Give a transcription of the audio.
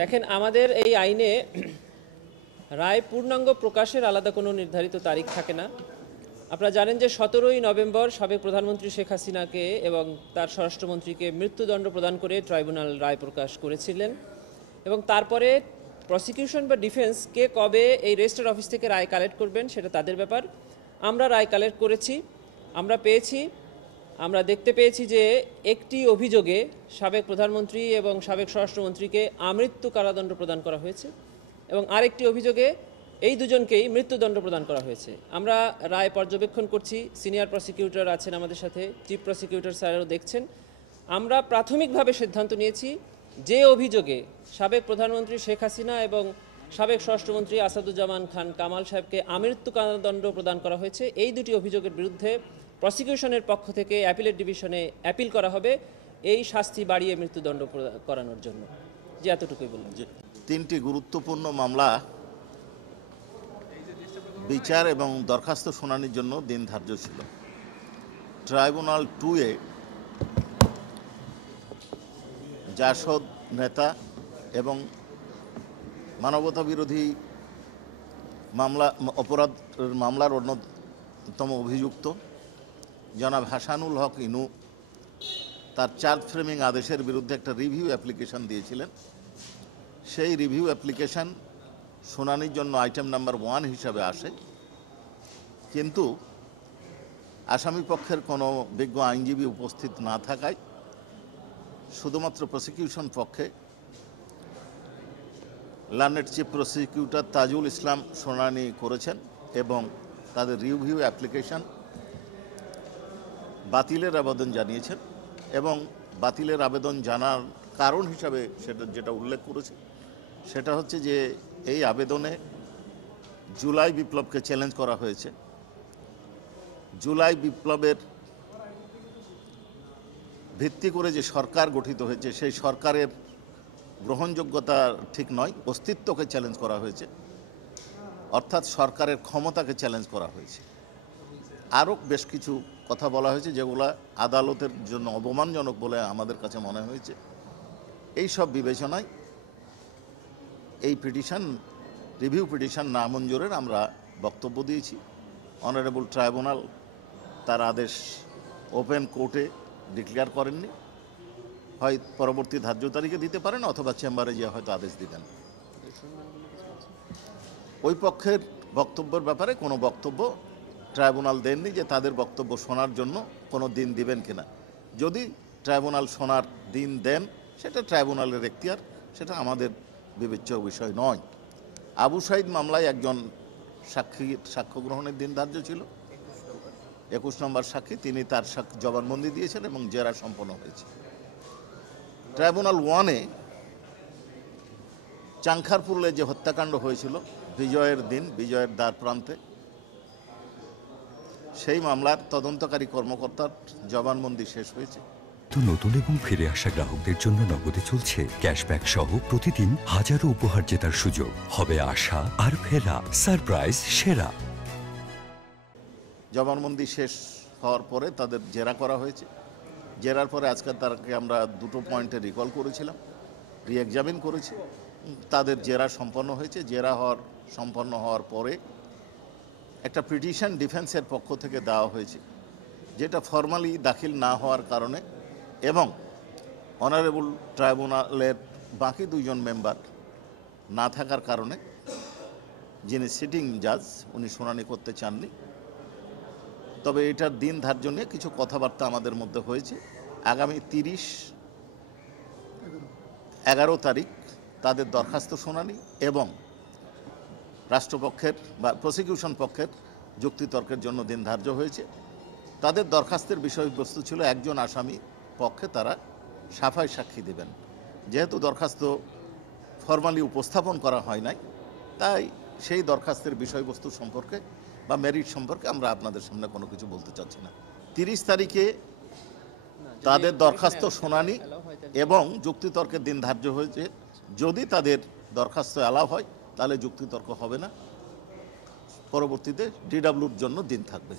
দেখেন, আমাদের এই আইনে রায় পূর্ণাঙ্গ প্রকাশের আলাদা কোনো নির্ধারিত তারিখ থাকে না। আপনারা জানেন যে 17ই নভেম্বর সাবেক প্রধানমন্ত্রী শেখ হাসিনাকে এবং তার স্বরাষ্ট্রমন্ত্রীকে মৃত্যুদণ্ড প্রদান করে ট্রাইব্যুনাল রায় প্রকাশ করেছিলেন, এবং তারপরে প্রসিকিউশন বা ডিফেন্স কে কবে এই রেজিস্ট্রার অফিস থেকে রায় কালেক্ট করবেন সেটা তাদের ব্যাপার। আমরা রায় কালেক্ট করেছি, আমরা দেখতে পেয়েছি যে একটি অভিযোগে সাবেক প্রধানমন্ত্রী এবং সাবেক স্বরাষ্ট্রমন্ত্রীকে আমৃত্যু কারাদণ্ড প্রদান করা হয়েছে, এবং আরেকটি অভিযোগে এই দুজনকেই মৃত্যুদণ্ড প্রদান করা হয়েছে। আমরা রায় পর্যবেক্ষণ করছি, সিনিয়র প্রসিকিউটর আছেন আমাদের সাথে, চিফ প্রসিকিউটর স্যারও দেখছেন। আমরা প্রাথমিকভাবে সিদ্ধান্ত নিয়েছি যে অভিযোগে সাবেক প্রধানমন্ত্রী শেখ হাসিনা এবং সাবেক স্বরাষ্ট্রমন্ত্রী আসাদুজ্জামান খান কামাল সাহেবকে আমৃত্যু কারাদণ্ড প্রদান করা হয়েছে, এই দুটি অভিযোগের বিরুদ্ধে প্রসিকিউশনের পক্ষ থেকে অ্যাপিলেট ডিভিশনে অ্যাপিল করা হবে এই শাস্তি বাড়িয়ে মৃত্যুদণ্ড করানোর জন্য। যে এতটুকুই বললাম। যে তিনটি গুরুত্বপূর্ণ মামলা বিচার এবং দরখাস্ত শুনানির জন্য দিন ধার্য ছিল। ট্রাইব্যুনাল 2-এ জাসদ নেতা এবং মানবতা বিরোধী মামলার অন্যতম অভিযুক্ত জনাব হাসানুল হক ইনু তার চার্জ ফ্রেমিং আদেশের বিরুদ্ধে একটা রিভিউ অ্যাপ্লিকেশন দিয়েছিলেন। সেই রিভিউ অ্যাপ্লিকেশন শুনানির জন্য আইটেম নাম্বার 1 হিসাবে আসে, কিন্তু আসামি পক্ষের কোনো বিজ্ঞ আইনজীবী উপস্থিত না থাকায় শুধুমাত্র প্রসিকিউশন পক্ষে learned chief prosecutor Tajul Islam শুনানি করেছেন এবং তাদের রিভিউ অ্যাপ্লিকেশন বাতিলের আবেদন জানিয়েছেন, এবং বাতিলের আবেদন জানার কারণ হিসাবে যেটা উল্লেখ করেছে সেটা হচ্ছে যে এই আবেদনে জুলাই বিপ্লবকে চ্যালেঞ্জ করা হয়েছে। জুলাই বিপ্লবের ভিত্তি করে যে সরকার গঠিত হয়েছে সেই সরকারের গ্রহণযোগ্যতা ঠিক নয়, অস্তিত্বকে চ্যালেঞ্জ করা হয়েছে, অর্থাৎ সরকারের ক্ষমতাকে চ্যালেঞ্জ করা হয়েছে। আরও বেশ কিছু কথা বলা হয়েছে যেগুলো আদালতের জন্য অপমানজনক বলে আমাদের কাছে মনে হয়েছে। এই সব বিবেচনায় এই রিভিউ পিটিশন নামঞ্জুরের আমরা বক্তব্য দিয়েছি। অনারেবল ট্রাইব্যুনাল তার আদেশ ওপেন কোর্টে ডিক্লেয়ার করেননি, হয় পরবর্তী ধার্য তারিখে দিতে পারেন অথবা চেম্বারে গিয়ে হয়তো আদেশ দিবেন। ওই পক্ষের বক্তব্যের ব্যাপারে কোনো বক্তব্য ট্রাইব্যুনাল দেননি যে তাদের বক্তব্য শোনার জন্য কোনো দিন দিবেন কিনা। যদি ট্রাইব্যুনাল শোনার দিন দেন সেটা ট্রাইব্যুনালের এখতিয়ার, সেটা আমাদের বিবেচ্য বিষয় নয়। আবু সাইদ মামলায় একজন সাক্ষ্য গ্রহণের দিন ধার্য ছিল, 21 নম্বর সাক্ষী, তিনি তার জবানবন্দি দিয়েছেন এবং জেরা সম্পন্ন হয়েছে। ট্রাইব্যুনাল 1-এ চাংখারপুলে যে হত্যাকাণ্ড হয়েছিল বিজয়ের দিন, বিজয়ের দ্বার প্রান্তে, সেই মামলার তদন্তকারী কর্মকর্তার জবানবন্দি শেষ হয়েছে। নতুন এবং ফিরে আসা গ্রাহকদের জন্য নগদে চলছে ক্যাশব্যাক সহ প্রতিদিন হাজারো উপহার জেতার সুযোগ। হবে আসা আর ফেরা, সারপ্রাইজ সেরা। জবানবন্দি শেষ হওয়ার পরে তাদের জেরা করা হয়েছে। জেরার পরে আজকে তাকে আমরা দুটো পয়েন্টে রিকল করেছিলাম, রিএক্সামিন করেছি। তাদের জেরা সম্পন্ন হয়েছে। সম্পন্ন হওয়ার পরে একটা পিটিশন ডিফেন্সের পক্ষ থেকে দেওয়া হয়েছে, যেটা ফর্মালি দাখিল না হওয়ার কারণে এবং অনারেবল ট্রাইব্যুনালের বাকি 2জন মেম্বার না থাকার কারণে যিনি সিটিং জাজ উনি শুনানি করতে চাননি। তবে এটার দিন ধার্য নিয়ে কিছু কথাবার্তা আমাদের মধ্যে হয়েছে। আগামী 11 তারিখ তাদের দরখাস্ত শুনানি এবং রাষ্ট্রপক্ষের বা প্রসিকিউশন পক্ষের যুক্তিতর্কের জন্য দিন ধার্য হয়েছে। তাদের দরখাস্তের বিষয়বস্তু ছিল একজন আসামি পক্ষে তারা সাফাই সাক্ষী দেবেন। যেহেতু দরখাস্ত ফর্মালি উপস্থাপন করা হয় নাই, তাই সেই দরখাস্তের বিষয়বস্তু সম্পর্কে বা মেরিট সম্পর্কে আমরা আপনাদের সামনে কোনো কিছু বলতে চাচ্ছি না। 30 তারিখে তাদের দরখাস্ত শুনানি এবং যুক্তিতর্কের দিন ধার্য হয়েছে। যদি তাদের দরখাস্ত অ্যালাউ হয় তাহলে যুক্তিতর্ক হবে না, পরবর্তীতে ডিডব্লিউর জন্য দিন থাকবে।